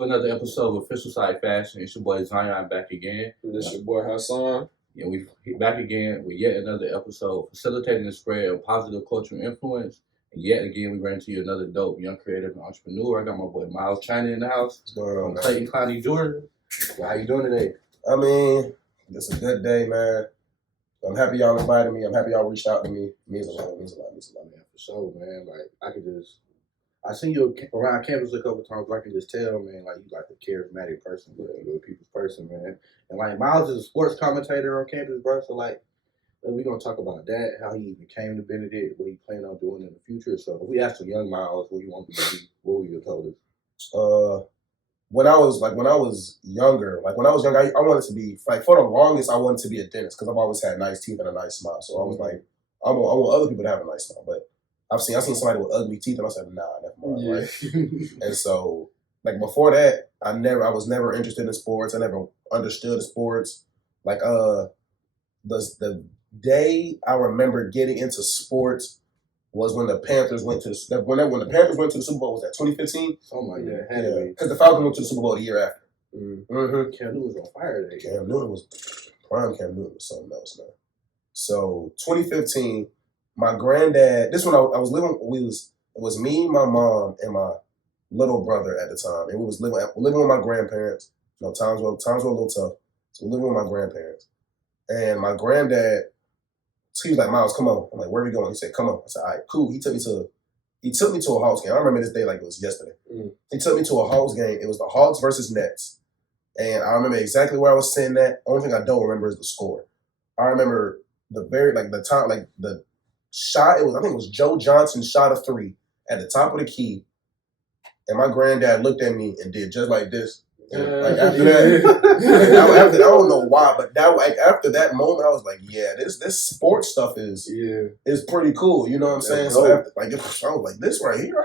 Another episode of Official Side Fashion. It's your boy Zion back again. And this your boy Hassan. And we back again with yet another episode facilitating the spread of positive cultural influence. And yet again, we bring to you another dope young creative and entrepreneur. I got my boy Myles China in the house. What's going on, man? Clayton County, Georgia. How you doing today? I mean, it's a good day, man. I'm happy y'all invited me. I'm happy y'all reached out to me. It means a lot. It means a lot. It means a lot, Man, for sure, man. Like I seen you around campus a couple times. I can just tell, man, like you like a charismatic person, bro. You're a people's person, man. And like Myles is a sports commentator on campus, bro. So like, we're gonna talk about that, how he even came to Benedict, what he plan on doing in the future. So if we asked a young Myles what he wanted to be, what would you have told us? When I was younger, I wanted to be, like, for the longest, I wanted to be a dentist because I've always had nice teeth and a nice smile. So I was like, I want other people to have a nice smile. But I've seen somebody with ugly teeth, and I said, nah, never mind. Yeah. Right? And so, like, before that, I was never interested in sports. I never understood sports. Like, the day I remember getting into sports was when the Panthers went to when the Panthers went to the Super Bowl. Was that 2015? Something like that. Had to be. Because the Falcons went to the Super Bowl the year after. Mm-hmm. Cam Newton was on fire today. Cam Newton was something else, man. So 2015, my granddad. This one I was living. It was me, my mom, and my little brother at the time, and we was living with my grandparents. You know, times were a little tough, so we living with my grandparents. And my granddad, he was like, Myles, come on. I'm like, where are we going? He said, come on. I said, all right, cool. He took me to a Hawks game. I remember this day like it was yesterday. He took me to a Hawks game. It was the Hawks versus Nets. And I remember exactly where I was sitting at. Only thing I don't remember is the score. I remember the shot, I think it was Joe Johnson shot a three at the top of the key. And my granddad looked at me and did just like this. And like after that, I don't know why, but after that moment, I was like, yeah, this sports stuff is pretty cool. You know what I'm saying? So I was like, this right here,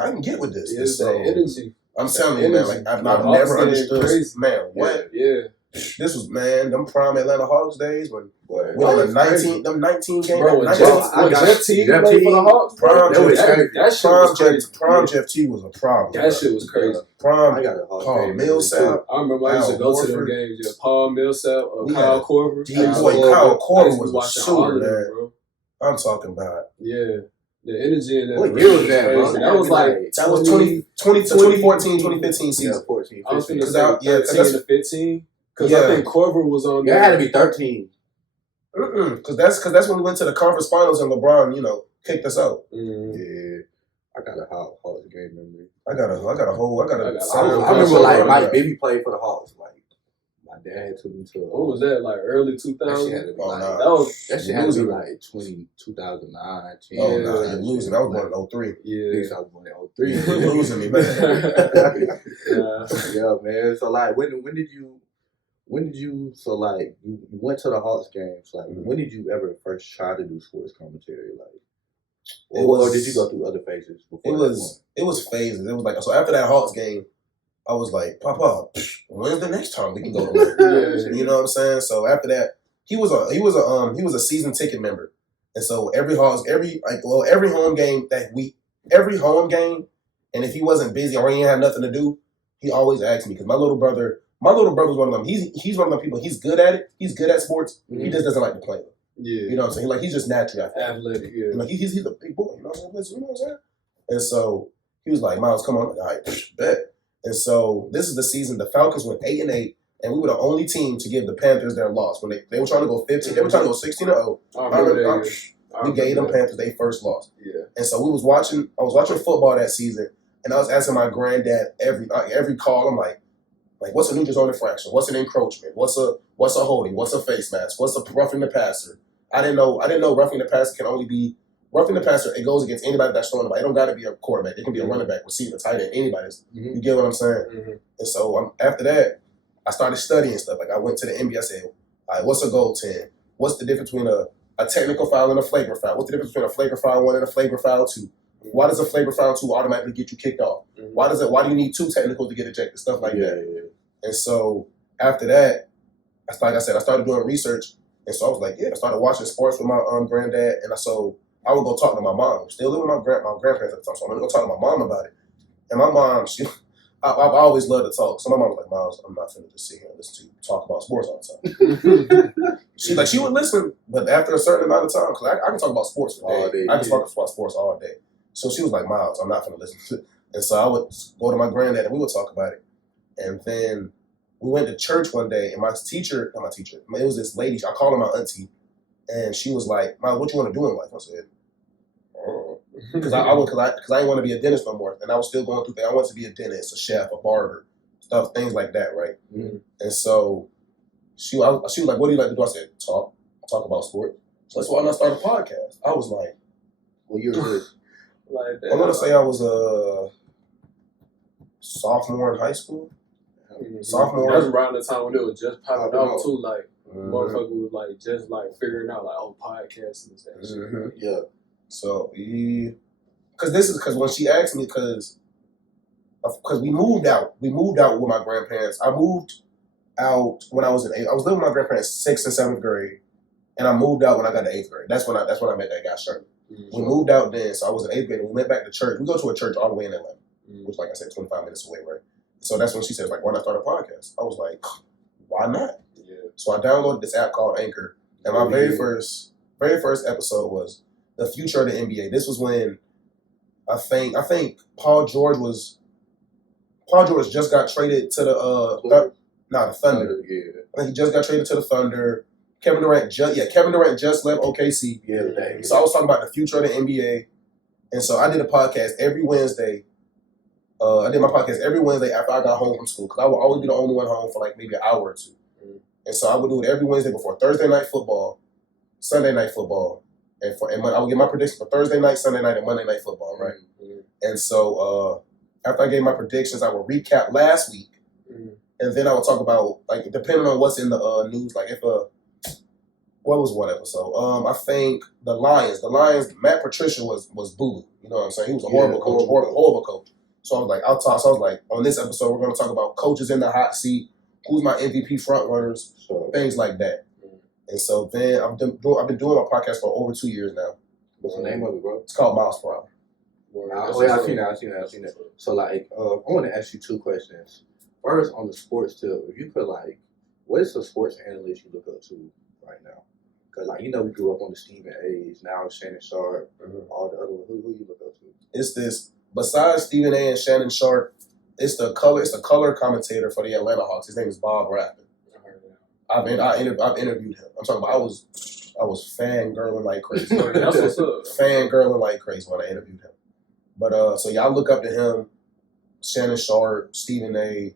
I can get with this. Yeah, so energy. I'm telling you, man, like I've never understood. Crazy. Man, what? Yeah. This was, man, them prime Atlanta Hawks days when we on the 19 game. Bro, when Jeff T played for the Hawks, Prime Jeff T was a problem. That shit was crazy. Prime I got a Paul Millsap. I remember I used to go to them games. Yeah, Paul Millsap, Kyle Korver. Kyle Korver was a watching all shooter, of them, man. bro. I'm talking about. Yeah. The energy in that. What year was that, bro? That was like 2014, 2015 season. 14, 15. I was finna say 13 to 15. Because I think Korver was on there. It had to be 13. Because that's when we went to the conference finals and LeBron, kicked us out. Yeah. I got a Hawks game memory. I remember like Mike Bibby played for the Hawks. Like my dad took me to. What was that? Like early 2000s? That shit had to be like 2009, 10. Oh no, you're losing. I was born in 03. Yeah, I was born in 03. You're losing me, man. Yeah, man. So like, when did you? So like, you went to the Hawks games. Like, when did you ever first try to do sports commentary? Like, or did you go through other phases before? It was phases. It was like, so after that Hawks game, I was like, Papa, when's the next time we can go to work? You know what I'm saying? So after that, he was a season ticket member, and so every home game, and if he wasn't busy or he didn't have nothing to do, he always asked me because my little brother's one of them. He's one of them people. He's good at it. He's good at sports. He just doesn't like to play. Yeah, you know what I'm saying. Like he's just naturally athletic. Yeah, like he's a big boy. You know what I'm saying? And so he was like, Myles, come on, all right, bet. And so this is the season. The Falcons went 8-8, and we were the only team to give the Panthers their loss when they were trying to go 15. They were trying to go 16-0. We gave them Panthers their first loss. Yeah. And so I was watching football that season, and I was asking my granddad every call. I'm like, what's a neutral zone infraction? What's an encroachment? What's a holding? What's a face mask? What's a roughing the passer? I didn't know roughing the passer can only be roughing the passer. It goes against anybody that's throwing the ball. It don't got to be a quarterback. It can be a running back, receiver, tight end, anybody. You get what I'm saying? And so after that, I started studying stuff. Like I went to the NBA. I said, all right, what's a goaltend? What's the difference between a technical foul and a flagrant foul? What's the difference between a flagrant foul 1 and a flagrant foul 2? Why does a flagrant foul 2 automatically get you kicked off? Why do you need 2 technicals to get ejected? Stuff like that. Yeah. And so after that, I started doing research. And so I was like, I started watching sports with my granddad. And I would go talk to my mom. Still living with my grandparents at the time. So I'm going to go talk to my mom about it. And my mom, I've always loved to talk. So my mom was like, Myles, I'm not finna just sit here and listen to you talk about sports all the time. She would listen, but after a certain amount of time, because I can talk about sports all day. I can talk about sports all day. So she was like, Myles, I'm not finna listen to it. And so I would go to my granddad and we would talk about it. And then we went to church one day, and it was this lady. I called her my auntie, and she was like, "Myles, what you want to do in life?" I said, "Oh," because I didn't want to be a dentist no more, and I was still going through things. I wanted to be a dentist, a chef, a barber, things like that, right? Mm-hmm. And so she was like, "What do you like to do?" I said, "Talk about sports." So that's why I started a podcast. I was like, "Well, you're good." Like that. I want to say I was a sophomore in high school. Mm-hmm. Sophomore. That was around the time when it was just popping out too. Like motherfucker was like just like figuring out like podcasting and stuff. Mm-hmm. Yeah. So because when she asked me because we moved out with my grandparents. I moved out when I was in 8th. I was living with my grandparents 6th and 7th grade, and I moved out when I got to 8th grade. That's when I met that guy Sherman. Mm-hmm. We moved out then, so I was in 8th grade, and we went back to church. We go to a church all the way in Atlanta, which, like I said, 25 minutes away, right? So that's when she said, like, why not start a podcast? I was like, why not? Yeah. So I downloaded this app called Anchor, and my very first episode was the future of the NBA. This was when I think Paul George just got traded to the Thunder. Yeah. I think he just got traded to the Thunder. Kevin Durant just left OKC. Yeah. So I was talking about the future of the NBA, and so I did a podcast every Wednesday. I did my podcast every Wednesday after I got home from school because I would always be the only one home for like maybe an hour or two. Mm-hmm. And so I would do it every Wednesday before Thursday night football, Sunday night football, and I would get my predictions for Thursday night, Sunday night, and Monday night football, right? Mm-hmm. And so after I gave my predictions, I would recap last week, and then I would talk about like depending on what's in the news, like what was one episode? I think the Lions, Matt Patricia was boo. You know what I'm saying? He was a horrible coach, horrible coach. So I was like, on this episode, we're going to talk about coaches in the hot seat, who's my MVP front runners, things like that. Mm-hmm. And so then I've been doing my podcast for over 2 years now. What's the name of it, bro? It's called Mylesperhr. I've seen that. So like, I want to ask you 2 questions. First, on the sports tip, if you could like, what is a sports analyst you look up to right now? Because like, we grew up on the Stephen A's, now Shannon Sharp, all the other ones. Who you look up to? It's this. Besides Stephen A. and Shannon Sharp, it's the color commentator for the Atlanta Hawks. His name is Bob Rathman. I've interviewed him. I'm talking about I was fangirling like crazy. Fangirling like crazy when I interviewed him. But so y'all look up to him, Shannon Sharp, Stephen A.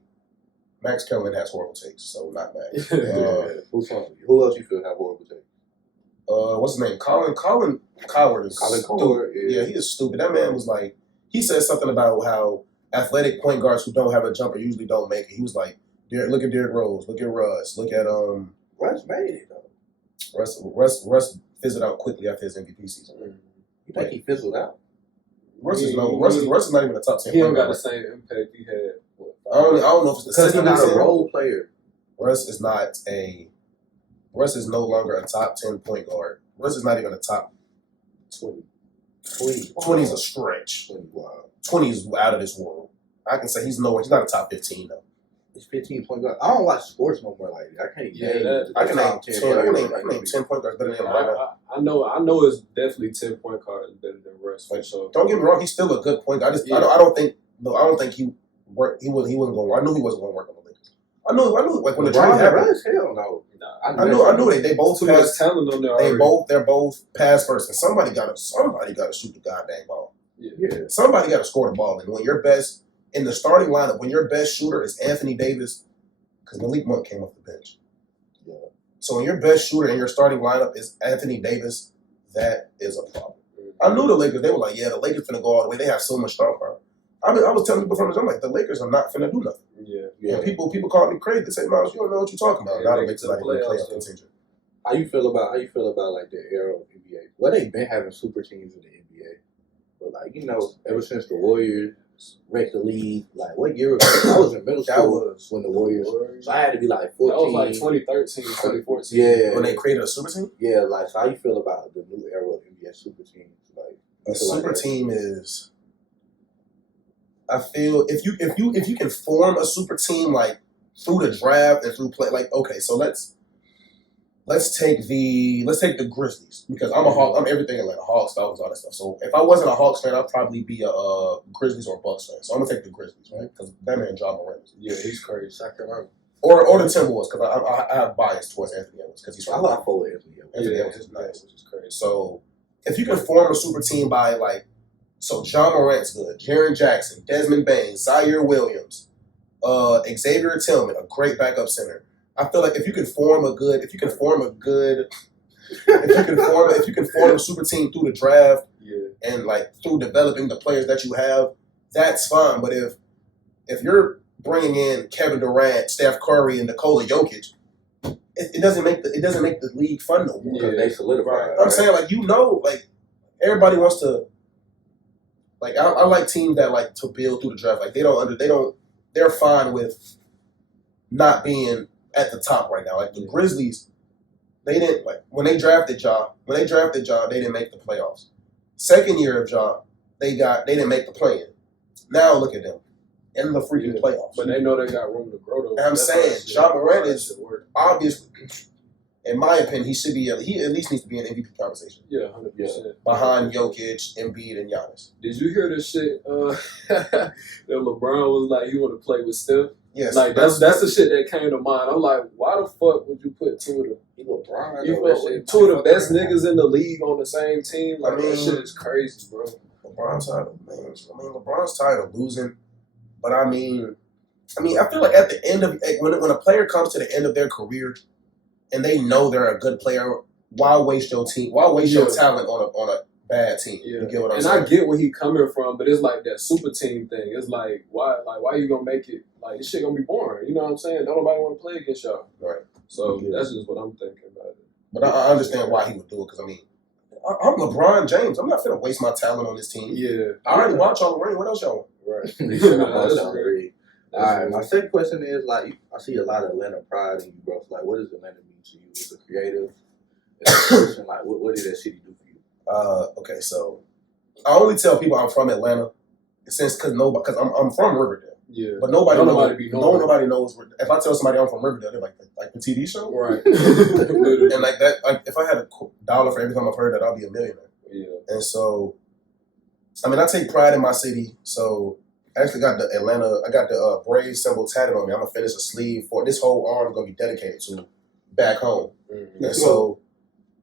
Max Kellerman has horrible takes, so not Max. Who else you feel have horrible takes? What's his name? Colin Coward is Colin stupid. Coward, Yeah, he is stupid. That man was like, he said something about how athletic point guards who don't have a jumper usually don't make it. He was like, look at Derrick Rose, look at Russ, look at Russ made it though. Russ fizzled out quickly after his MVP season. Mm-hmm. You think he fizzled out? Russ is not even a top 10. He don't got the same impact he had. I don't know if it's because he's not a role player. Russ is no longer a top 10 point guard. Russ is not even a top 20. 20 is a stretch. 20 is out of this world. I can say he's not a top 15 though. He's 15 point guard. I don't watch sports no more like that. I can name 10 point guards better than him right now. I know it's definitely 10 point guards better than Russ. Like, so don't get me wrong, he's still a good point guard. I don't think he wasn't going. I knew he wasn't going to work on the Lakers. I knew like when the trade happened. Hell no. I knew they both passed talent on there. They're both pass first, and somebody got to shoot the goddamn ball. Yeah. Somebody got to score the ball, and when your best in the starting lineup, when your best shooter is Anthony Davis, because Malik Monk came off the bench. Yeah. So when your best shooter in your starting lineup is Anthony Davis, that is a problem. I knew the Lakers. They were like, the Lakers finna go all the way. They have so much star power. I was telling people from the I'm like, the Lakers are not finna do nothing. Yeah. And people call me crazy. They say, Myles, you don't know what you're talking about. Now the Lakers are like playoff contention. How you feel about like the era of NBA? Well, they've been having super teams in the NBA, but like ever since the Warriors wrecked the league, like what year was that? I was in middle school when the Warriors. So I had to be like 14. That was like 2013, 2014. Yeah, when they created a super team. Yeah, like so how you feel about the new era of NBA super teams? Like a super team is. I feel if you can form a super team like through the draft and through play, like okay, so let's take the Grizzlies because I'm everything Atlanta Hawks, Falcons, all that stuff. So if I wasn't a Hawks fan, I'd probably be a Grizzlies or Bucks fan. So I'm gonna take the Grizzlies, right? Because that man Ja Morant. Yeah, he's crazy. South Carolina. Or the Timberwolves because I have bias towards Anthony Edwards because he's I like full Anthony Edwards. Anthony Edwards is nice. Which is crazy. So if you can form a super team by like, so Ja Morant's good, Jaren Jackson, Desmond Bain, Zaire Williams, Xavier Tillman, a great backup center. I feel like if you can form a super team through the draft and like through developing the players that you have, that's fine. But if you're bringing in Kevin Durant, Steph Curry, and Nikola Jokic, it doesn't make the league fun no more. Because they solidify. I'm saying like like everybody wants to. Like I like teams that like to build through the draft. Like they're fine with not being at the top right now. Like the Grizzlies, they didn't like when they drafted Ja, they didn't make the playoffs. Second year of Ja, they didn't make the play-in. Now look at them in the freaking playoffs. But they know they got room to grow though. And I'm saying Ja Morant is obviously, in my opinion, he at least needs to be in MVP conversation. Yeah, 100%. Behind Jokic, Embiid, and Giannis. Did you hear this shit? That LeBron was like, he want to play with Steph. Yes, like that's the shit that came to mind. I'm like, why the fuck would you put two of the best niggas in the league on the same team? Like that shit is crazy, bro. LeBron's tired of losing, but I mean, I feel like at the end of when a player comes to the end of their career, and they know they're a good player, why waste your team? Why waste your talent on a bad team? Yeah. You get what I'm saying? And I get where he coming from, but it's like that super team thing. It's like why you gonna make it like this shit gonna be boring? You know what I'm saying? Don't nobody want to play against y'all. Right. So that's just what I'm thinking about it. But I understand why he would do it because I'm LeBron James. I'm not finna waste my talent on this team. Yeah. I already bought y'all the ring. What else y'all want? Right. All right, my second question is like I see a lot of Atlanta pride in you, bro. So, like, what does Atlanta mean to you as a creative? As a person, like, what did that city do for you? Okay, so I only tell people I'm from Atlanta because I'm from Riverdale. Yeah, but nobody knows. If I tell somebody I'm from Riverdale, they're like the TV show, right? And like that, like if I had $1 for every time I've heard that, I'll be a millionaire. Yeah, and so I take pride in my city. So I actually got the Braves symbol tatted on me. I'm gonna finish a sleeve for this whole arm is gonna be dedicated to back home. Mm-hmm. And so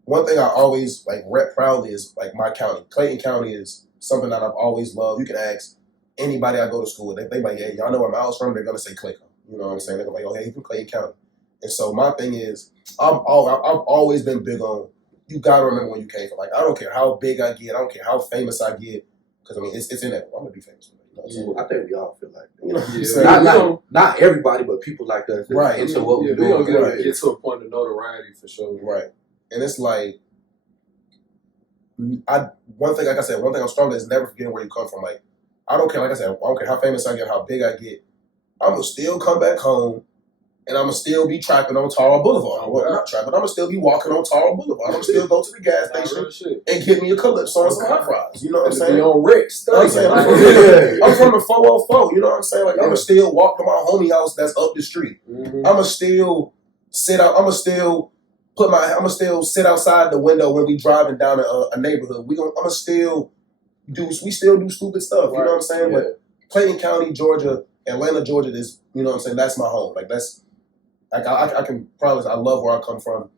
one thing I always like rep proudly is like my county. Clayton County is something that I've always loved. You can ask anybody I go to school with. They like, yeah, y'all know where Myles from? They're gonna say Clayton. You know what I'm saying? They're like, oh, hey, he's from Clayton County. And so my thing is, I've always been big on. You gotta remember where you came from. Like I don't care how big I get. I don't care how famous I get. Because it's in that. I'm gonna be famous. I think we all feel like that. You know what I'm saying? Not everybody, but people like us. Right. Into what we gonna get to a point of notoriety for sure. Right. And it's like, one thing I'm strong is never forgetting where you come from. Like, I don't care. Like I said, I don't care how famous I get, how big I get. I'm gonna still come back home, and I'm gonna still be trapping on Tara Boulevard. Well, not trapping. I'm gonna still be walking on Tara Boulevard. I'm gonna still go to the gas station and get me a Calypso and some hot fries. You know what I'm saying? On Rick's. I'm from the 404. You know what I'm saying? Like I'm gonna still walk to my homie house that's up the street. Mm-hmm. I'm gonna still sit out. I'm gonna still sit outside the window when we driving down a neighborhood. We still do stupid stuff. You know what I'm saying? Yeah. But Clayton County, Georgia, Atlanta, Georgia is, you know what I'm saying? That's my home. Like that's, like I can probably, I love where I come from.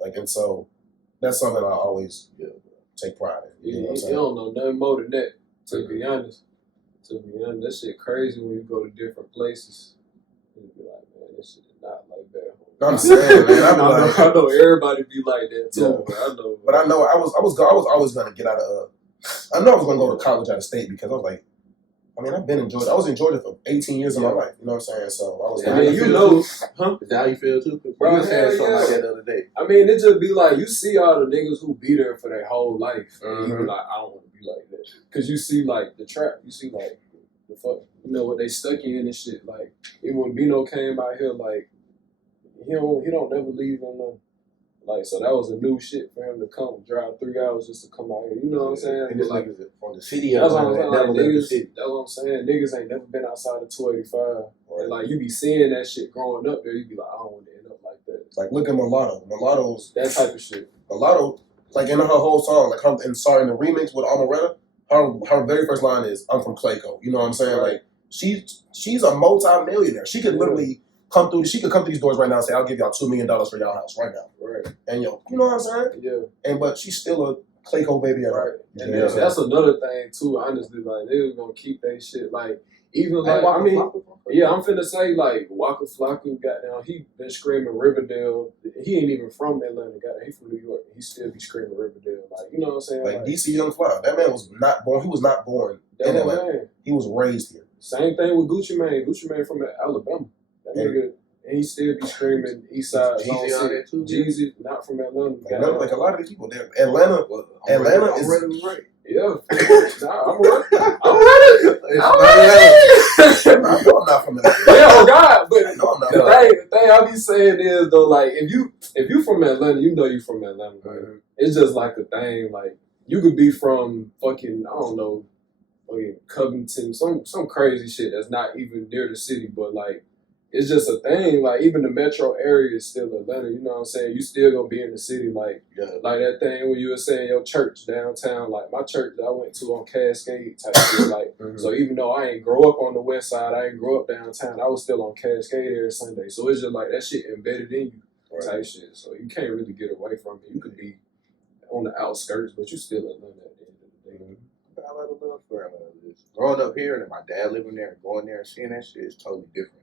Like, and so that's something I always take pride in. You know what I'm saying? You don't know nothing more than that, to be honest. That shit crazy when you go to different places. You be like, man, this shit is not like that. I'm saying, man, I know everybody be like that too. Yeah. But I know I was always gonna get out of. I know I was gonna go to college out of state because I was like, I've been in Georgia. I was in Georgia for 18 years of my life. You know what I'm saying? So I was. Is that how you feel too? Bro, you said something like that the other day. It just be like you see all the niggas who be there for their whole life, and you be like, I don't want to be like that, because you see like the trap, you see like the fuck, what they stuck in and shit. Like even when Bino came out here, like he don't never leave in Like, so that was a new shit for him to come drive 3 hours just to come out here. You know what I'm saying? And this Like, niggas from the city. that's what I'm Atlanta, saying. never Like, left the niggas, city. that's what I'm saying. Niggas ain't never been outside of 285. Right. And like, you be seeing that shit growing up there. You be like, I don't want to end up like that. Like, look at Mulatto. Mulatto's That type of shit. Mulatto, like in her whole song, like her in the remix with Amaretta, her very first line is, "I'm from Clayco." You know what I'm saying? Right. Like she's a multi-millionaire. She could literally come through these doors right now and say, "I'll give y'all $2 million for y'all house right now." Right. And you know what I'm saying? Yeah. And but she's still a Clayco baby at heart. Right. And that's another thing too, honestly. Like, they was gonna keep that shit. Like, even like, Waka I mean, Flocka? yeah, I'm finna say, like, Waka Flocka, goddamn, he been screaming Riverdale. He ain't even from Atlanta, goddamn, he from New York. He still be screaming Riverdale. Like, you know what I'm saying? Like DC Young Fly. That man was not born. He was not born in Atlanta. Man. He was raised here. Same thing with Gucci Mane. Gucci Mane from Alabama. That nigga, and he still be screaming Eastside. Jeezy out there too. Jeezy, not from Atlanta. Like a lot of these people, Atlanta is right. Yeah, nah, I'm ready. I'm ready. I know I'm not from Atlanta. Yeah, oh God, but I know I'm not. the thing I be saying is though, like, if you from Atlanta, you know you from Atlanta. Right? It's just like a thing. Like, you could be from fucking, I don't know, fucking Covington, some crazy shit that's not even near the city, but like, it's just a thing. Like, even the metro area is still Atlanta. You know what I'm saying? You still gonna be in the city. Like, like that thing when you were saying your church downtown. Like, my church that I went to on Cascade type shit. Like, so even though I ain't grow up on the west side, I ain't grow up downtown, I was still on Cascade every Sunday. So it's just like that shit embedded in you type shit. So you can't really get away from it. You could be on the outskirts, but you still Atlanta at the end of the day. I love Atlanta. Growing up here and my dad living there and going there and seeing that shit is totally different.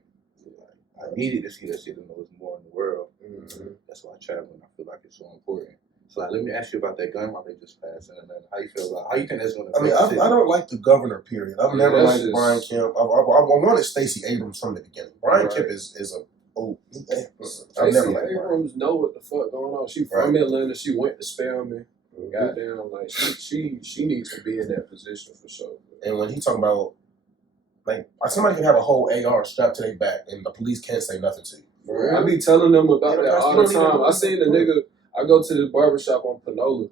I needed to see that shit and know it's more in the world. That's why I travel and I feel like it's so important. So like, let me ask you about that gun while they just passed and then how you feel about how you think that's going to I mean, I don't like the governor, period. I've never liked Brian Kemp. I wanted Stacey Abrams from the beginning. Brian Kemp is I've never liked Abrams know what the fuck going on. She from Atlanta. She went to Spelman. Goddamn, like she needs to be in that position for sure. And when he talking about, like, somebody can have a whole AR strapped to their back and the police can't say nothing to you. Right. I be telling them about that all the time. I seen the nigga, I go to this barbershop on Panola.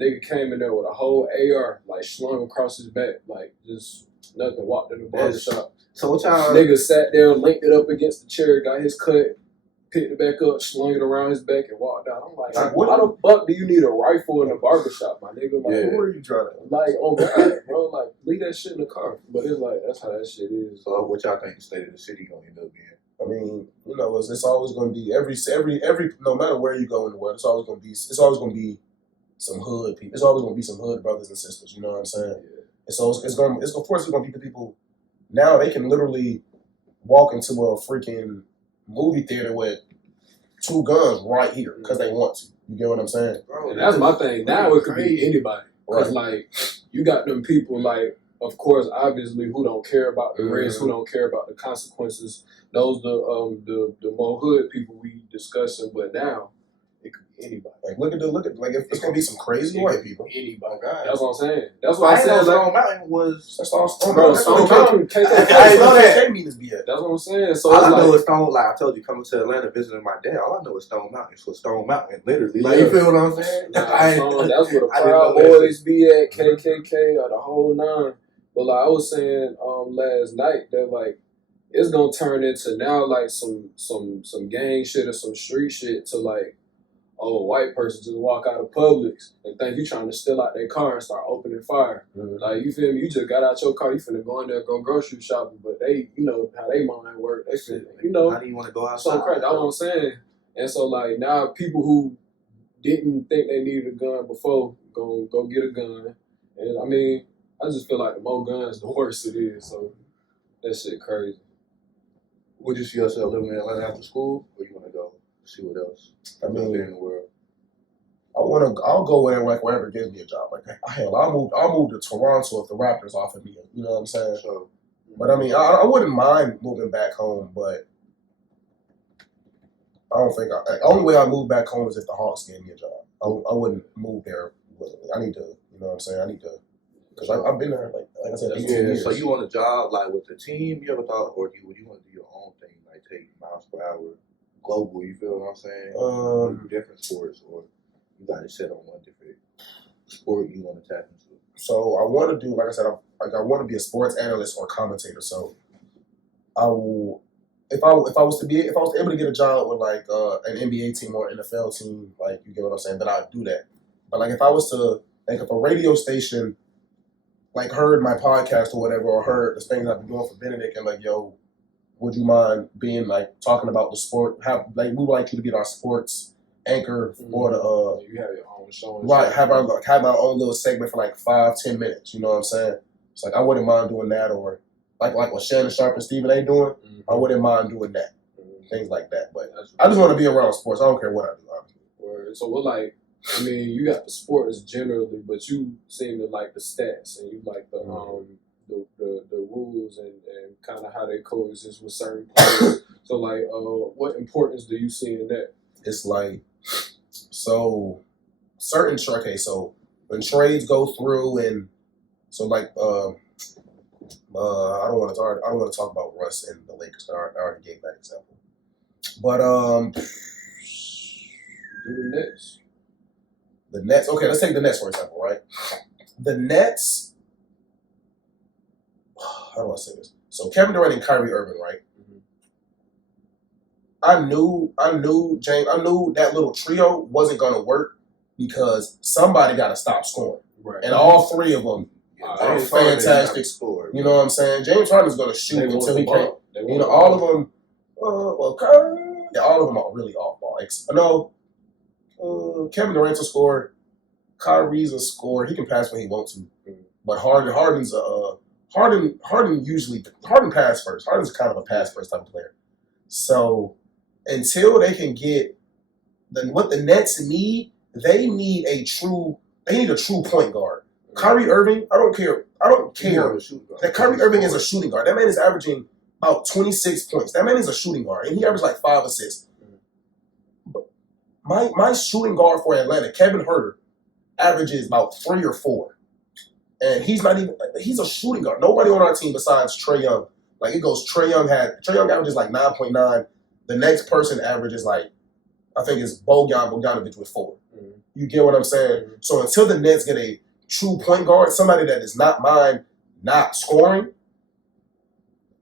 Nigga came in there with a whole AR, like, slung across his back, like, just nothing, walked in the barbershop. So what y'all... Nigga sat there, linked it up against the chair, got his cut, picked it back up, slung it around his back, and walked out. I'm like, why the fuck do you need a rifle in the barbershop, my nigga? Like, who are you trying to... Like, oh God, bro, like, leave that shit in the car. But it's like, that's how that shit is. So what y'all think the state of the city gonna end up being? I mean, you know, it's always going to be every no matter where you go in the world, it's always going to be some hood people. It's always going to be some hood brothers and sisters. You know what I'm saying? Yeah. And so of course it's going to be the people. Now they can literally walk into a freaking movie theater with 2 guns right here because they want to. You get what I'm saying? Bro, and that's my thing. Now it could be anybody. Because like, you got them people like, of course, obviously, who don't care about the risk, who don't care about the consequences. Those the more hood people we discussing. But now it could be anybody. Like look at like if it's gonna be some crazy white people. Anybody. Oh, God. That's what I'm saying. That's what I said. Stone Mountain was. That's all Stone Bro, Mountain. Stone Mountain. I didn't know that. That's what I'm saying. So all I know is Stone. Like I told you, coming to Atlanta visiting my dad. All I know is Stone Mountain. So Stone Mountain, literally. Like you feel what I'm saying? That's where the Proud Boys be at, KKK, or the whole nine. But like I was saying last night, that like it's gonna turn into now like some gang shit or some street shit to like, oh, a white person just walk out of Publix and think you trying to steal out their car and start opening fire. Like, you feel me? You just got out your car, you finna go in there, go grocery shopping, but they, you know how they mind work. They finna, you know. How do you want to go outside? So crazy. That's what I'm saying. And so like now people who didn't think they needed a gun before go get a gun. And I mean, I just feel like the more guns, the worse it is. So that shit crazy. Would you see yourself living in Atlanta after school, or you want to go see what else? I mean, in the world. I'll go wherever gives me a job. Like hell, I'll move to Toronto if the Raptors offer me it. You know what I'm saying? So, but I mean, I wouldn't mind moving back home, but I don't think the only way I move back home is if the Hawks gave me a job. I wouldn't move there willingly. I need to, you know what I'm saying? I need to, because I've been there like I said, 18 years. So you want a job like with the team? You ever thought, or would you want to do your own thing, like take Mylesperhr, global? You feel what I'm saying? Different sports, or you got to set on one different sport you want to tap into. So I want to do, like I said, I want to be a sports analyst or commentator. So I will, if I was able to get a job with like an NBA team or NFL team, like you get what I'm saying, then I'd do that. But like if I was to, like if a radio station like heard my podcast or whatever, or heard the things I've been doing for Benedict and like, yo, would you mind being like talking about the sport? We would like you to be our sports anchor for the you have your own show. Right, have our own little segment for like 5-10 minutes. You know what I'm saying? It's like I wouldn't mind doing that, or like what Shannon Sharp and Stephen A. doing. I wouldn't mind doing that, things like that. But I just want to be around sports. I don't care what I do. Honestly. So what, like, I mean, you got the sports generally, but you seem to like the stats and you like the rules and kind of how they coexist with certain players. So like, what importance do you see in that? It's like, so certain so when trades go through, and so like I don't want to talk about Russ and the Lakers. I already gave that example. But do the Nets. The Nets. Okay, let's take the Nets for example, right? The Nets. How do I say this? So Kevin Durant and Kyrie Irving, right? I knew that little trio wasn't gonna work because somebody got to stop scoring, right? And all three of them are fantastic scorers. You know what I'm saying? James Harden's gonna shoot until he can't. You know, all of them. All of them are really off ball. Kevin Durant's a scorer. Kyrie's a scorer. He can pass when he wants to, but Harden pass first. Harden's kind of a pass first type of player. So until they can get what the Nets need, they need a true point guard. Kyrie Irving, I don't care that Kyrie Irving is a shooting guard. That man is averaging about 26 points. That man is a shooting guard, and he averaged like 5 assists. My shooting guard for Atlanta, Kevin Huerter, averages about 3 or 4. And he's a shooting guard. Nobody on our team besides Trae Young. Like it goes, Trae Young averages like 9.9. The next person averages like, I think it's Bogdanovich with 4. You get what I'm saying? So until the Nets get a true point guard, somebody that is not not scoring,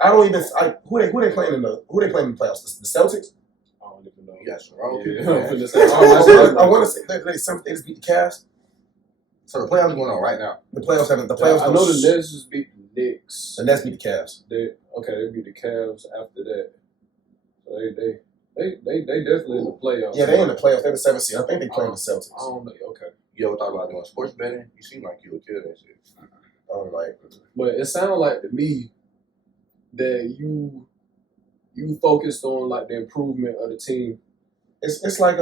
who they playing in the playoffs? The Celtics? I don't even know. Yes, wrong. I want to say they just beat the Cavs. So the playoffs going on right now. The playoffs. I know the Nets just beat the Knicks. The Nets beat the Cavs. They beat the Cavs after that. So they definitely in the playoffs. Yeah, they in the playoffs. They're the 7th seed. I think they playing the Celtics. I don't know. Okay. You ever thought about doing sports betting? You seem like you would kill that shit. I don't like. But it sounded like to me that you focused on like the improvement of the team. It's like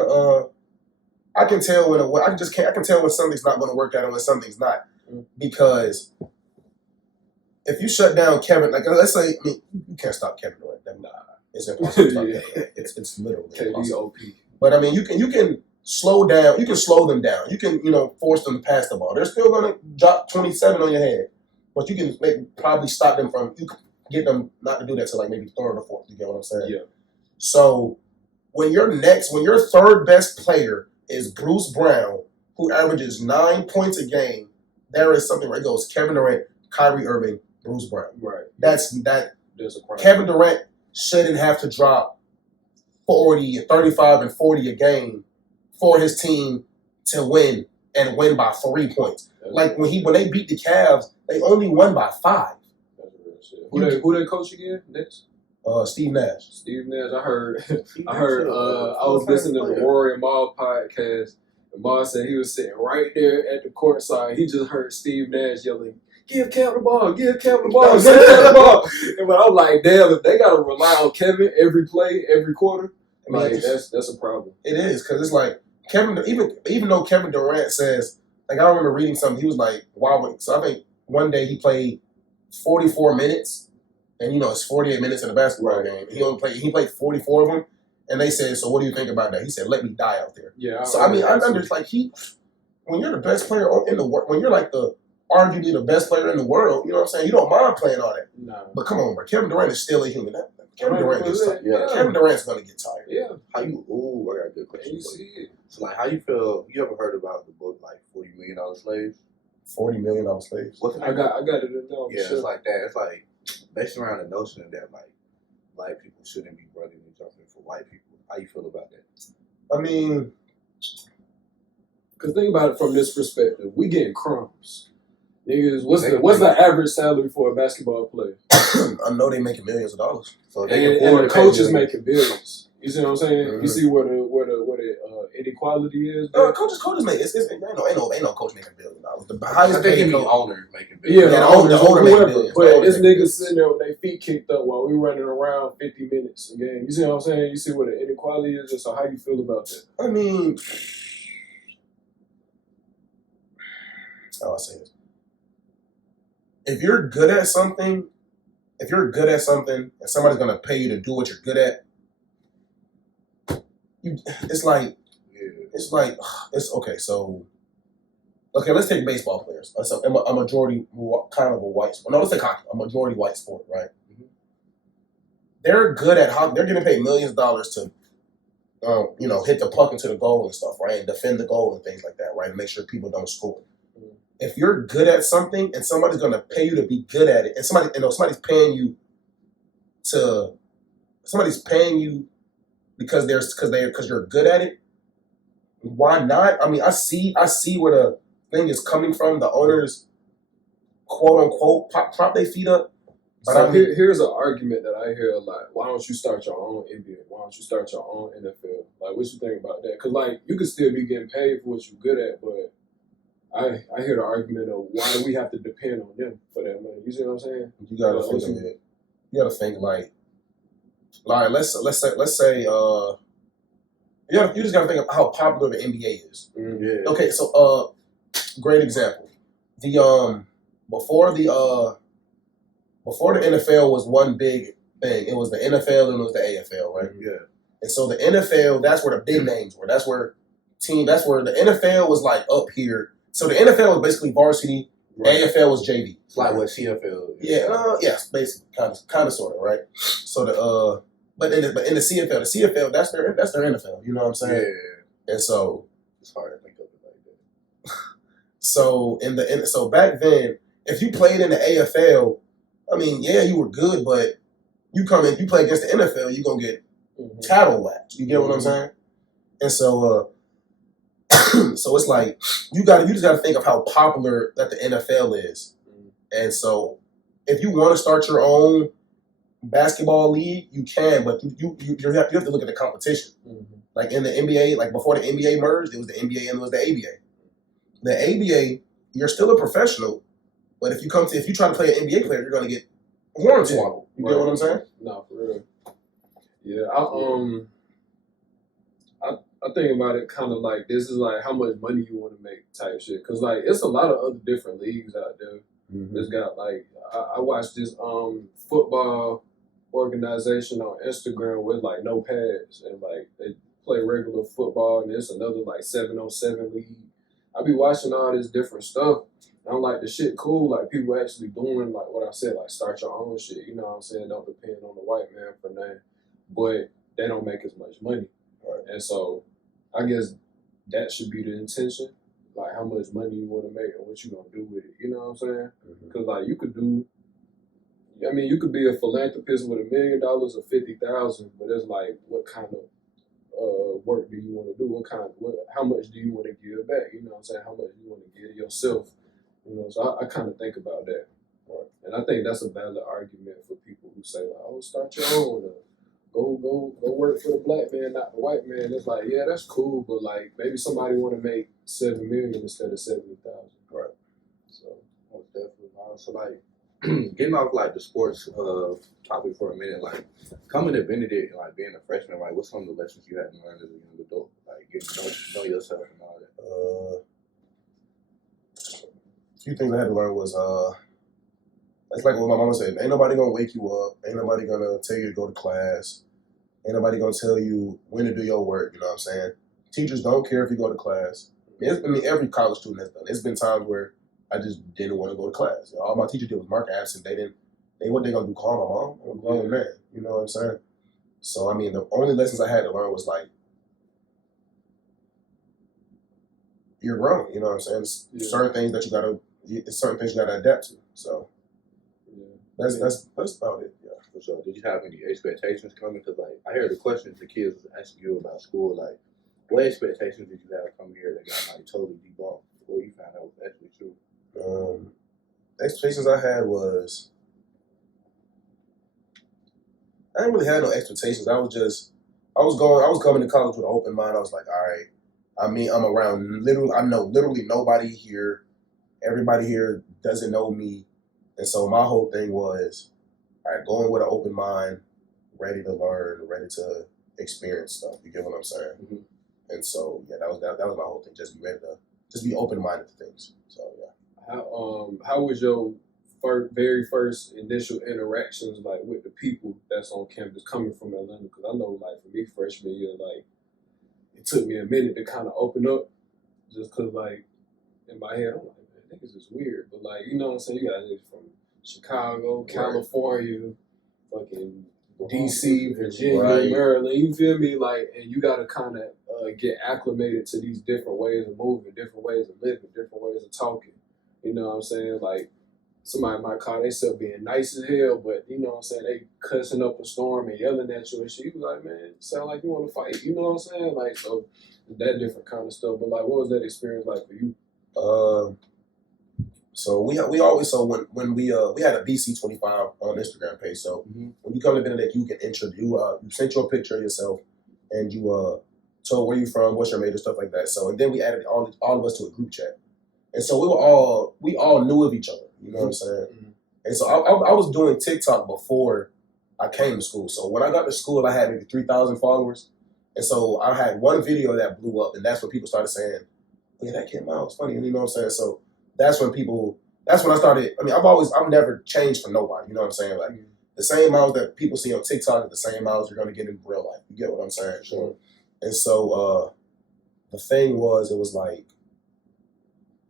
I can tell when I can tell when something's not going to work out and when something's not, because if you shut down Kevin, like let's say you can't stop Kevin Durant. Nah, it's impossible. It's literally impossible. But I mean, you can slow down. You can slow them down. You can force them to pass the ball. They're still going to drop 27 on your head, but you can probably stop them from. You can get them not to do that till like maybe 3rd or 4th. You get what I'm saying? Yeah. So when your 3rd best player is Bruce Brown, who averages 9 points a game, there is something where it goes Kevin Durant, Kyrie Irving, Bruce Brown. Right. That's a problem. Kevin Durant shouldn't have to drop 40, 35, and 40 a game for his team to win and win by 3 points. Like when they beat the Cavs, they only won by 5. That's real shit. Who they coach again next? Steve Nash. Steve Nash. I heard. I was listening to the Rory and Mal podcast, and Mal said he was sitting right there at the court side. He just heard Steve Nash yelling, "Give Kevin the ball! Give Kevin the ball! Give Kevin the ball!" And but I'm like, damn, if they gotta rely on Kevin every play, every quarter, like that's a problem. It is, because it's like Kevin. Even though Kevin Durant says, like I remember reading something, he was like, "Wow!" So I think one day he played 44 minutes. And it's 48 minutes in a basketball game. He played 44 of them, and they said, "So what do you think about that?" He said, "Let me die out there." Yeah. So I understand, like when you're the best player in the world, when you're like arguably the best player in the world, you know what I'm saying? You don't mind playing all that. No. But come on, bro, Kevin Durant is still a human. Kevin Durant gets tired. Yeah. Kevin Durant's gonna get tired. Yeah. How you? Ooh, I got a good And question. you For see you. it. So like, how you feel? You ever heard about the book like $40 Million Slaves? $40 million slaves. What's the I name? got it in there. Yeah, Sure. it's like that. It's like based around the notion that like black people shouldn't be running and jumping for white people. How you feel about that? I mean, Because think about it from this perspective. We getting crumbs. Niggas, what's the average salary for a basketball player? I know they making millions of dollars. So And they can afford the to pay coaches millions. making billions. You see what I'm saying? Mhm. You see where the inequality is? Coaches make ain't no coach making $1 billion. The highest I think paid any coach. owner making Yeah, billions. the the owner owner make whoever. billions. The But owner this make nigga billions. sitting there with their feet kicked up while we running around 50 minutes a game. You see what I'm saying? You see where the inequality is? And so how you feel about that? I mean, how I say this? If you're good at something, and somebody's gonna pay you to do what you're good at, it's like it's okay. So, okay, let's take baseball players. So a majority kind of a white sport. No, let's take hockey. A majority white sport, right? Mhm. They're good at hockey. They're getting paid millions of dollars to, hit the puck into the goal and stuff, right, and defend the goal and things like that, right, and make sure people don't score. Mhm. If you're good at something and somebody's gonna pay you to be good at it, and somebody's paying you because you're good at it, why not? I mean, I see where the thing is coming from. The owners, quote unquote, prop their feet up. But So I mean, here's an argument that I hear a lot. Why don't you start your own NBA? Why don't you start your own NFL? Like, what you think about that? Because, like, you could still be getting paid for what you're good at, but I hear the argument of why do we have to depend on them for that money? You see what I'm saying? you gotta think of it. You gotta think like let's say you just gotta think of how popular the NBA is. Mm-hmm. Yeah. Okay, so great example. The before the NFL was one big thing. It was the NFL and it was the AFL, right? Yeah. And so the NFL, that's where the big names were. That's where the NFL was like up here. So the NFL was basically varsity. Right. AFL was JV. It's like what CFL is. Yeah, yes, basically, kind of, sort of, right? So but in the CFL, that's their NFL. You know what I'm saying? Yeah. And so It's hard to think of it like that. so back then, if you played in the AFL, I mean, yeah, you were good, but you play against the NFL, you're gonna get tattle whacked. You get what I'm saying? And so so it's like you just gotta think of how popular that the NFL is. And so if you want to start your own basketball league, you can, but you have to look at the competition. Mm-hmm. Like in the NBA, like before the NBA merged, it was the NBA and it was the ABA. The ABA, you're still a professional, but if you try to play an NBA player, you're gonna get hornswoggled. You get what I'm saying? No, for real. Yeah, I think about it kind of like this is like how much money you want to make type shit. Cause like it's a lot of other different leagues out there. Mm-hmm. That's got like I watched this football organization on Instagram with like no pads and like they play regular football and there's another like 7-on-7 league. I be watching all this different stuff. And I'm like the shit cool. Like people actually doing like what I said, like start your own shit. You know what I'm saying? Don't depend on the white man for nothing. But they don't make as much money. Right. And so I guess that should be the intention. Like how much money you want to make and what you gonna do with it. You know what I'm saying? Because like you could be a philanthropist with $1 million or 50,000, but it's like what kind of work do you want to do? How much do you want to give back? You know what I'm saying? How much do you want to give yourself? You know, so I kind of think about that. Right. And I think that's a valid argument for people who say like, oh, start your own. Go work for the black man, not the white man. It's like, yeah, that's cool, but like maybe somebody want to make $7 million instead of 70,000. Right. So most definitely. So like getting off like the sports topic for a minute, like coming to Benedict and like being a freshman, like what's some of the lessons you had to learn as a young adult, like getting to know yourself and all that? A few things I had to learn was it's like what my mama said, ain't nobody gonna wake you up, ain't nobody gonna tell you to go to class, ain't nobody gonna tell you when to do your work, you know what I'm saying? Teachers don't care if you go to class. I mean, every college student has done it. It's been times where I just didn't want to go to class. All my teachers did was mark absent. What they gonna do, call my mom? I'm a grown man. You know what I'm saying? So I mean, the only lessons I had to learn was like, you're grown. You know what I'm saying? Certain things that certain things you gotta adapt to. So that's about it. Yeah. So did you have any expectations coming? Because like I heard the questions the kids was asking you about school. Like, what expectations did you have coming here that got like totally debunked, or you found out was actually true? Expectations I had was, I didn't really have no expectations. I was coming to college with an open mind. I was like, all right. I mean, I know literally nobody here. Everybody here doesn't know me. And so my whole thing was, all right, going with an open mind, ready to learn, ready to experience stuff. You get what I'm saying? Mm-hmm. And so, yeah, that was my whole thing. Just be ready to, just be open-minded to things. So, yeah. How was your very first initial interactions like with the people that's on campus coming from Atlanta? Because I know, like, for me, freshman year, like, it took me a minute to kind of open up, just because, like, in my head, I'm like, man, niggas is weird. But, like, you know what I'm saying? You guys are from Chicago, California, fucking DC, Virginia, Maryland. You feel me? Like, and you got to kind of get acclimated to these different ways of moving, different ways of living, different ways of talking. You know what I'm saying? Like, somebody might call themselves being nice as hell, but you know what I'm saying? They cussing up a storm and yelling at you and shit. You be like, man, sound like you want to fight. You know what I'm saying? Like, so that different kind of stuff. But like, what was that experience like for you? So we always, so when we had a BC25 on Instagram page. So when you come to Benedict, you can you sent your picture of yourself and you told where you from, what's your major, stuff like that. So and then we added all of us to a group chat. And so we all knew of each other. You know what I'm saying? Mm-hmm. And so I was doing TikTok before I came to school. So when I got to school, I had maybe 3,000 followers. And so I had one video that blew up, and that's when people started saying, look at that kid, Myles, funny. And you know what I'm saying? So that's when I started. I mean, I've never changed for nobody. You know what I'm saying? Like the same Myles that people see on TikTok are the same Myles you're going to get in real life. You get what I'm saying? Sure. And so the thing was, it was like,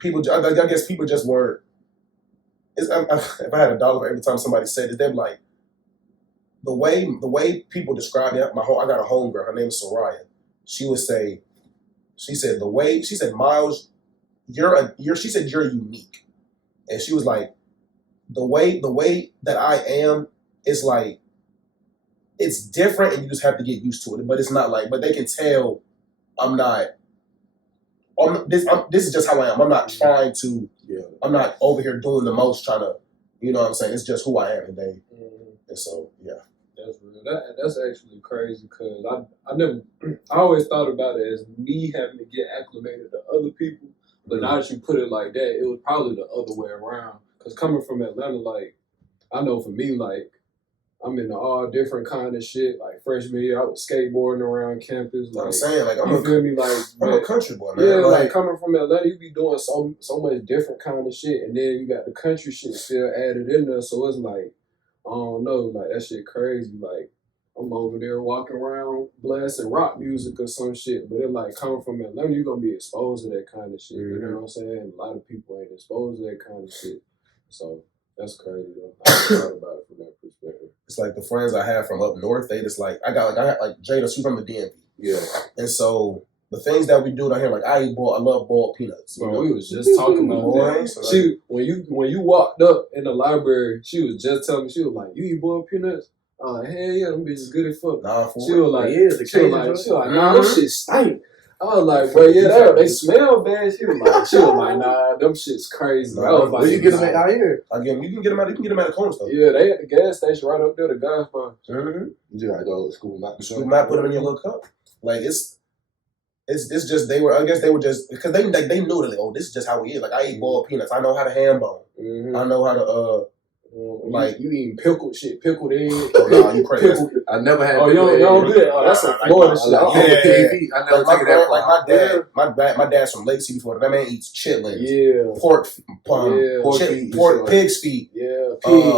I guess people just weren't. If I had $1 for every time somebody said it, they'd be like, the way people describe it. I got a homegirl. Her name is Soraya. She said, Myles, she said you're unique, and she was like, the way that I am is like, it's different, and you just have to get used to it. But it's not like, but they can tell I'm not. This is just how I am. I'm not trying to. Yeah. I'm not over here doing the most, trying to. You know what I'm saying? It's just who I am today. And so, yeah. That's real. That's actually crazy because I always thought about it as me having to get acclimated to other people. But now that you put it like that, it was probably the other way around. Because coming from Atlanta, like, I know for me, like, I'm into all different kind of shit. Like freshman year, I was skateboarding around campus. Like, I'm saying, like, you feel me? Like, I'm a country boy, man. Yeah, like coming from Atlanta, you be doing so much different kind of shit, and then you got the country shit still added in there. So it's like, I don't know, like that shit crazy. Like I'm over there walking around blasting rock music or some shit, but it like coming from Atlanta, you're gonna be exposed to that kind of shit. You know what I'm saying? A lot of people ain't exposed to that kind of shit. So that's crazy though. I thought about it from that perspective. It's like the friends I have from up north, they just like, I got like Jada, she's from the DMV. Yeah. And so the things that we do down here, like I love boiled peanuts. Bro, we was just talking about that. So she, when you walked up in the library, she was just telling me, she was like, you eat boiled peanuts? I'm like, hell yeah, them bitches good as fuck. Nah, she was like, nah, them shit stink. I was like, bro, yeah, they smell bad. She was like, nah, them shit's crazy. Nah, I was like, where you get them out here? Again, you can get them at the corner store. Yeah, they at the gas station right up there, the gas bar. Mm-hmm. You just gotta go to school map. School map, put them in your little cup. Like it's just I guess they were just because they knew that like, oh, this is just how we is. Like I eat boiled peanuts. I know how to ham bone. Mm-hmm. I know how to like you eating pickled egg. Oh no, you crazy. I never had. Oh, you don't do that. Oh, that's a Florida shit. I never take that. Like my dad's from Lake City, Florida. That man eats chitlins. Yeah. Pork, pig's feet. Yeah.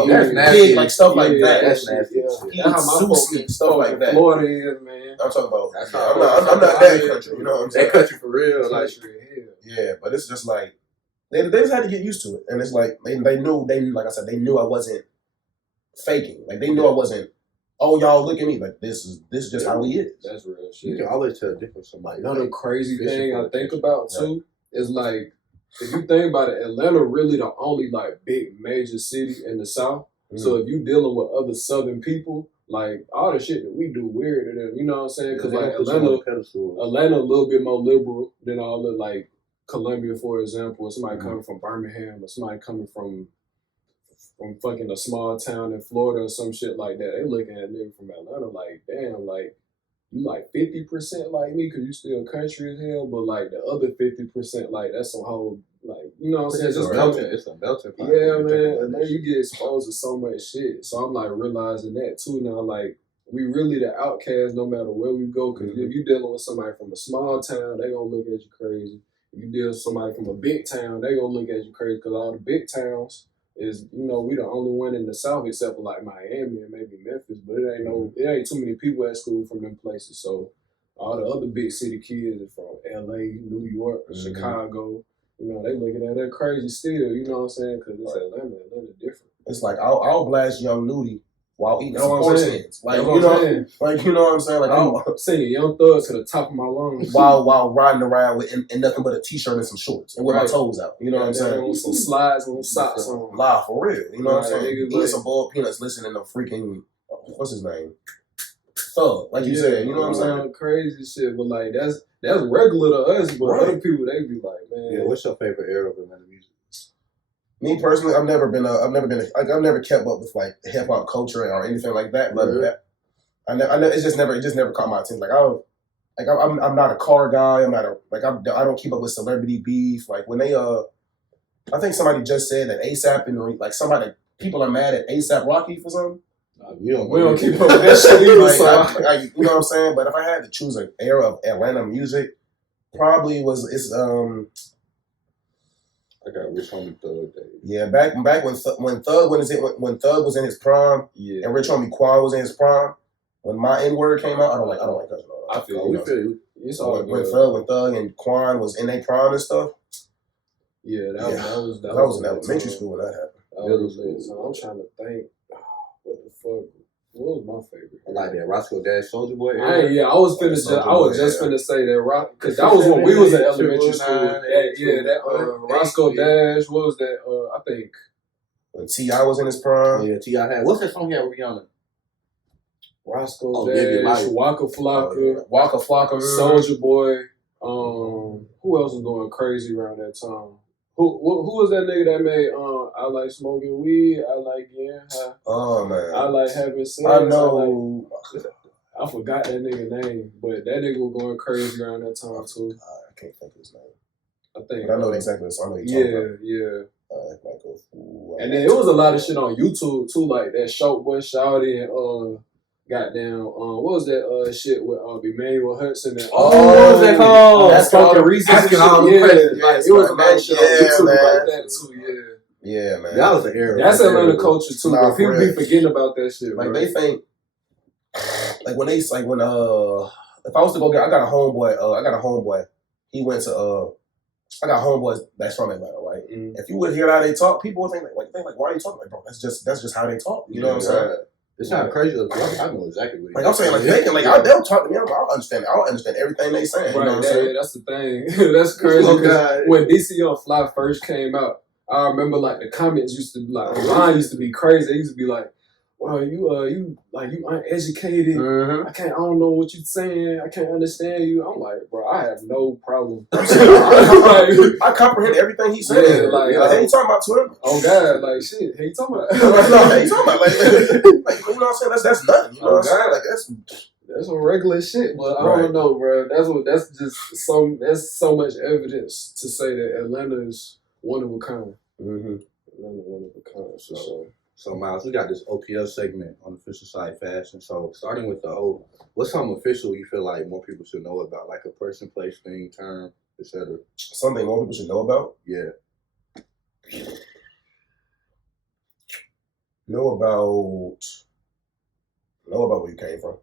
That's nasty. Pig, like stuff like that. That's nasty. He eats sushi, stuff like that. Florida is, man. I'm talking about. I'm not that country. You know what I'm saying? That country for real. Like, yeah, but it's just like. They just had to get used to it, and it's like they knew like I said, they knew I wasn't faking. Like they knew I wasn't oh, y'all look at me like this is just how he is. That's real shit. You can always tell a difference from somebody. Another crazy thing I think attention. about too is like, if you think about it, Atlanta really the only like big major city in the South. So if you dealing with other Southern people, like all the shit that we do weird to them, you know what I'm saying? Because like Atlanta a little bit more liberal than all the like Columbia, for example, or somebody coming from Birmingham, or somebody coming from fucking a small town in Florida or some shit like that. They looking at nigga from Atlanta like, damn, like you like 50% like me because you still country as hell, but like the other 50%, like that's some whole, like, you know what I'm saying? It's a melting pot. Yeah, man. And then you get exposed to so much shit. So I'm like realizing that too now. Like, we really the outcast no matter where we go. Because if you dealing with somebody from a small town, they gonna look at you crazy. If you deal with somebody from a big town, they gonna look at you crazy. Because all the big towns is, you know, we the only one in the South except for like Miami and maybe Memphis. But it ain't too many people at school from them places. So all the other big city kids are from LA, New York, Chicago. You know, they looking at that crazy still, you know what I'm saying? Because it's Atlanta different. It's like I'll blast Young Nudie while eating some what I'm pork saying. skins. Like, That's you what know, I'm saying. like, you know what I'm saying? Like, I'm singing Young Thug to the top of my lungs. while riding around with in nothing but a t-shirt and some shorts and with my toes out. You know what I'm saying? With some slides and socks on. Live for real. You know what I'm saying? Eating like, some boiled peanuts, listening to freaking what's his name? Thug, like you said. You know what I'm saying? Crazy shit, but like that's regular to us, but other people they be like, man. Yeah, what's your favorite era of Atlanta music? Me personally, I've never kept up with like hip hop culture or anything like that. But I know it just never caught my attention. I'm not a car guy. I don't keep up with celebrity beef. Like when they I think somebody just said that ASAP and like people are mad at ASAP Rocky for something. We don't keep up with that shit either. You know what I'm saying? But if I had to choose an era of Atlanta music, probably I got Rich Homie Thug days. Yeah, back when Thug was in his prime, and Rich Homie Quan was in his prime. When my N word came out, I don't like cussing. I feel you. It's all when Thug and Quan was in their prime and stuff. Yeah, that was in elementary school when that happened. So I'm trying to think. What the fuck? What was my favorite? I like that Roscoe Dash Soulja Boy. I was just finna say that Rock, because that was when we was in elementary school. Roscoe Dash. What was that? I think when T.I. was in his prime. Yeah, T.I. had. What's that song he had with Rihanna? Roscoe Dash, Waka Flocka, Soulja Boy. Who else was going crazy around that time? Who was that nigga that made I like smoking weed, I like getting high. Oh man. I like having sex. I know. I forgot that nigga name, but that nigga was going crazy around that time too. I can't think of his name. I think. But I know exactly the song you're talking about. Yeah. And then it was a lot of shit on YouTube too, like that Short Boy Shouty and goddamn, what was that shit with Emmanuel Hudson and what was that called? That's fucking recent. It was a lot of shit on YouTube like that too. Yeah, man. That was an era. That's Atlanta culture too. But people be forgetting about that shit. Like they think, if I was to go get, I got a homeboy. He went to I got homeboys that's from Atlanta, right? If you would hear how they talk, people would think like, why are you talking like, bro? That's just how they talk. You know what I'm saying? It's not crazy. I know exactly what like I'm saying. Like they can they'll talk to me. I'll understand. I'll understand everything they saying. Right, you know what I'm saying? That's the thing. That's crazy. When DC on Fly first came out, I remember like the comments used to be like online used to be crazy. They used to be like, "Well, you uneducated. I don't know what you're saying. I can't understand you." I'm like, bro, I have no problem. I comprehend everything he's saying. Yeah, like, hey, you talking about Twitter? Oh God, like shit. Hey, you talking about? Hey, you talking about like you know what I'm saying? That's nothing. You know what I'm saying? Like that's some regular shit, but I don't know, bro. That's so much evidence to say that Atlanta is one of a kind. Atlanta one of a kind, for sure. So Myles, we got this OPL segment on Official Side Fashion. So starting with what's something official you feel like more people should know about, like a person, place, thing, term, etc. Something more people should know about? Yeah. Know about where you came from.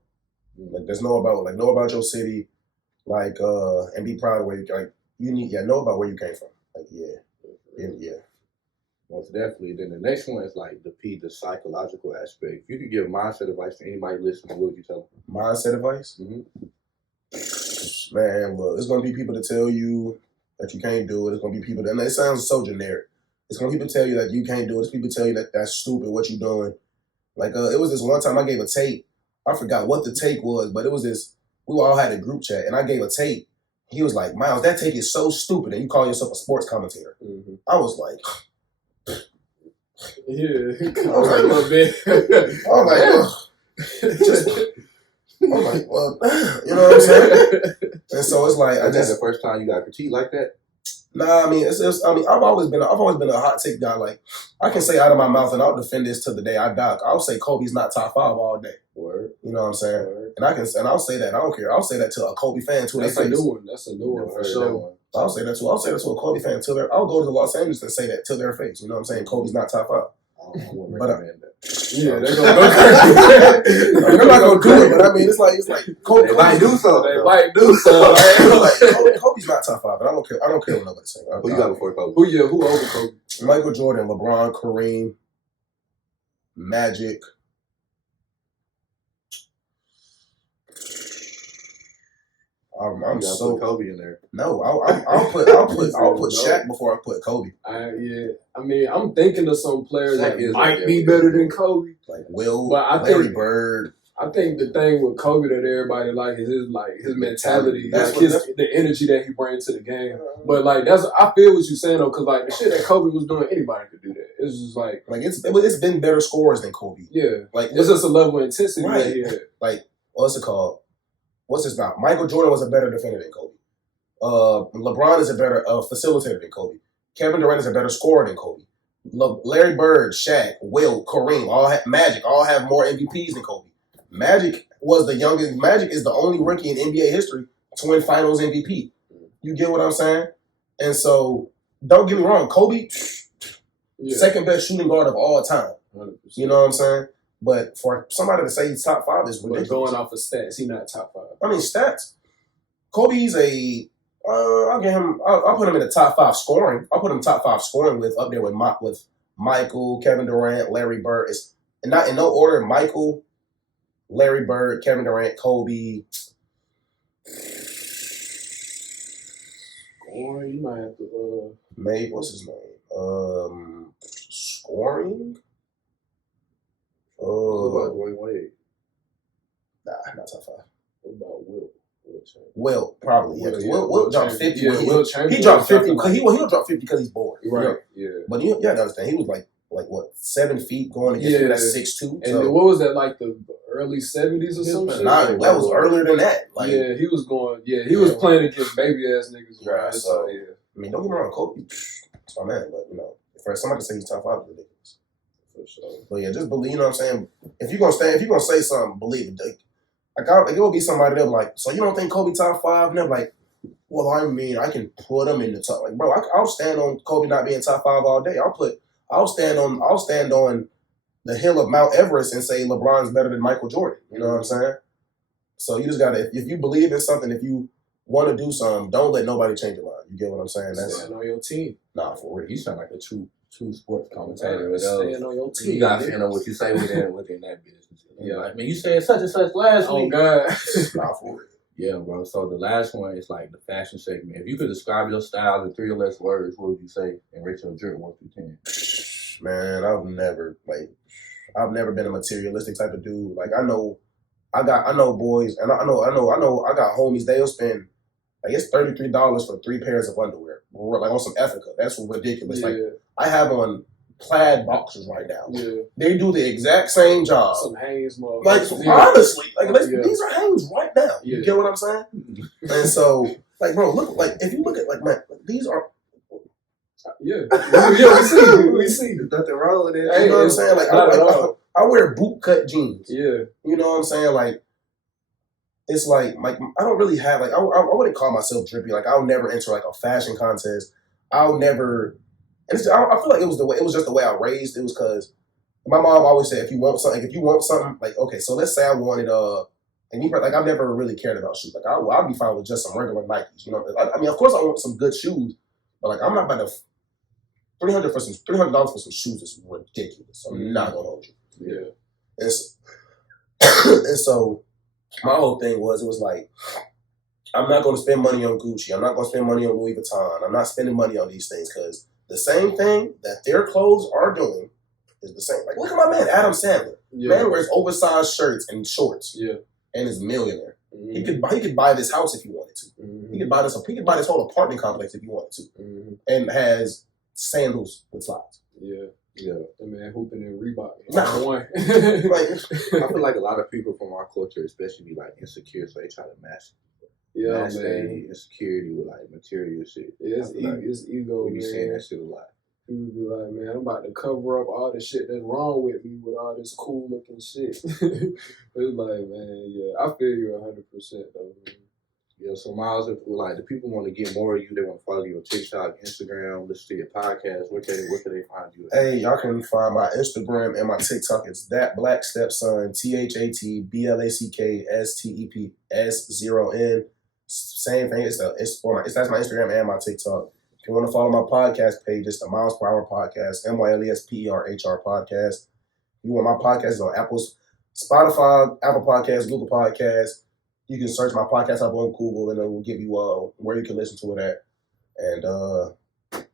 Like there's know about your city, like and be proud of where you know about where you came from. Like yeah. Most definitely. Then the next one is like the psychological aspect. If you could give mindset advice to anybody listening, what would you tell them? Mindset advice? Man, look, it's gonna be people to tell you that you can't do it. It's gonna be people that, and it sounds so generic. It's gonna be people tell you that you can't do it. It's people tell you that that's stupid, what you doing. Like, it was this one time I gave a tape. I forgot what the tape was, but it was this, we all had a group chat, and I gave a tape. He was like, Myles, that tape is so stupid, and you call yourself a sports commentator. I was like, yeah. I was like, a bit. I was like, ugh. I'm like, well, you know what I'm saying? And so it's like, That's the first time you got critiqued like that? Nah, I mean, I've always been a hot take guy. Like, I can say out of my mouth, and I'll defend this to the day I die. I'll say Kobe's not top 5 all day. Word. You know what I'm saying? Word. And I'll say that. I don't care. I'll say that to a Kobe fan too. That's a new one. That's a new one for sure. I'll say that to a Kobe fan till I'll go to Los Angeles and say that to their face. You know what I'm saying? Kobe's not top 5. I wouldn't recommend that. Yeah, they're gonna go crazy. They're not gonna do it, but I mean, it's like Kobe. They might do so. They might do so. Like, Kobe's not top 5, but I don't care. I don't care what nobody say. Who you got before Kobe? Who over Kobe? Michael Jordan, LeBron, Kareem, Magic. I'm so put Kobe in there. No, I'll put Shaq before I put Kobe. Yeah, I mean, I'm thinking of some players Shaq that might be better than Kobe. Like Will, but Larry Bird. I think the thing with Kobe that everybody like is his mentality, That's the energy that he brings to the game. But like I feel what you're saying though, because like the shit that Kobe was doing, anybody could do that. It's just like it's been better scores than Kobe. Yeah, like it's just a level of intensity right. that he had. Like what's it called? What's his name? Michael Jordan was a better defender than Kobe. LeBron is a better facilitator than Kobe. Kevin Durant is a better scorer than Kobe. Larry Bird, Shaq, Will, Kareem, Magic all have more MVPs than Kobe. Magic was the youngest. Magic is the only rookie in NBA history to win Finals MVP. You get what I'm saying? And so, don't get me wrong, Kobe, second best shooting guard of all time. 100%. You know what I'm saying? But for somebody to say he's top 5 is ridiculous. But going off of stats, he's not top 5. I mean, stats. Kobe's I'll put him in the top 5 scoring. I'll put him top 5 scoring up there with Michael, Kevin Durant, Larry Bird. It's not in no order. Michael, Larry Bird, Kevin Durant, Kobe. Scoring, you might have to. Maybe what's his name? Scoring. What about Dwayne Wade? Nah, not top 5. What about Will? Will probably, yeah. Will dropped 50. He dropped 50 because he'll drop 50 because he's bored. Right. Yeah. But you gotta understand, he was like what, 7 feet going against me. That's 6'2". And what was that, like the early 70s or something? That was earlier than that. Like, yeah, he was going. Yeah, he was playing against baby ass niggas. Right. So yeah. I mean, don't get me wrong, Kobe, that's my man. But for somebody to say he's top 5 is ridiculous. For sure. But yeah, just believe. You know what I'm saying? If you're gonna say something, believe it. Like it will be somebody that'll be like, so you don't think Kobe top 5? And they're like, well, I mean, I can put him in the top. Like, bro, I'll stand on Kobe not being top 5 all day. I'll stand on the hill of Mount Everest and say LeBron's better than Michael Jordan. You know what I'm saying? So you just gotta, if you believe in something, if you want to do something, don't let nobody change your mind. You get what I'm saying? Stand on your team. Nah, for real. You sound like a true sports commentator. Stand on your team. You gotta stand on what you say within that business. Yeah, like, man, you said such and such last week. Oh God. Nah, for real. Yeah, bro. So the last one is like the fashion segment. If you could describe your style in 3 or less words, what would you say? And rate your drip 1 through 10. Man, I've never been a materialistic type of dude. Like I know boys, and I got homies. They'll spend like it's $33 for 3 pairs of underwear, like on some Ethica. That's ridiculous. Yeah. Like I have on plaid boxers right now. Yeah. They do the exact same job. Some Hanes motherfuckers. Like honestly, these are Hanes right now. Yeah. You get what I'm saying? And so, like, bro, look, like if you look at like man, these are. Yeah, we see. There's nothing wrong with it. You know what I'm saying? Like, I wear boot cut jeans. Yeah. You know what I'm saying? Like, it's like I don't really have like I wouldn't call myself drippy. Like I'll never enter like a fashion contest. I'll never. And I feel like it was just the way I raised. It was because my mom always said if you want something, like okay, so let's say I wanted like I've never really cared about shoes. Like I'll be fine with just some regular Nikes. You know, I mean of course I want some good shoes, but like I'm not about to $300 for some shoes is ridiculous. I'm not gonna hold you. Yeah. And so my whole thing was, it was like, I'm not going to spend money on Gucci. I'm not going to spend money on Louis Vuitton. I'm not spending money on these things because the same thing that their clothes are doing is the same. Like, look at my man, Adam Sandler. Man wears oversized shirts and shorts. Yeah. And is a millionaire. He could buy this house if he wanted to. He could buy this whole apartment complex if he wanted to. And has sandals with slides. Yeah. The man hooping in Reebok. Like, I feel like a lot of people from our culture, especially, be like insecure, so they try to match their insecurity with like material shit. Yeah, it's ego. We be saying that shit a lot. People be like, man, I'm about to cover up all the shit that's wrong with me with all this cool looking shit. It's like, man, yeah, I feel you 100% though, man. Yeah, so Myles, if like the people want to get more of you, they want to follow you on TikTok, Instagram, listen to your podcast. Where can they find you? Hey, y'all can find my Instagram and my TikTok. It's That Black Stepson, ThatBlackStepson. Same thing. That's my Instagram and my TikTok. If you want to follow my podcast page, it's the Mylesperhr podcast, Mylesperhr podcast. You want my podcast is on Spotify, Apple Podcasts, Google Podcasts. You can search my podcast up on Google, and it will give you where you can listen to it at. And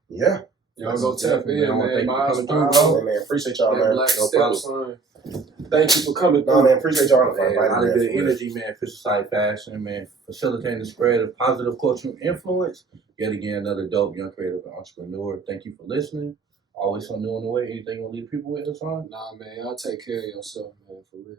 yeah, y'all go tap in, man. Mylesperhr, man. Appreciate y'all, man. Black Stepson. Thank you for coming through. No, man. Appreciate y'all. Man, a lot of good energy, man. For society fashion, man. Facilitating the spread of positive cultural influence. Yet again, another dope young creative and entrepreneur. Thank you for listening. Always something new on the way. Anything you want to leave people with us on? Nah, man. Y'all take care of yourself, man. For real.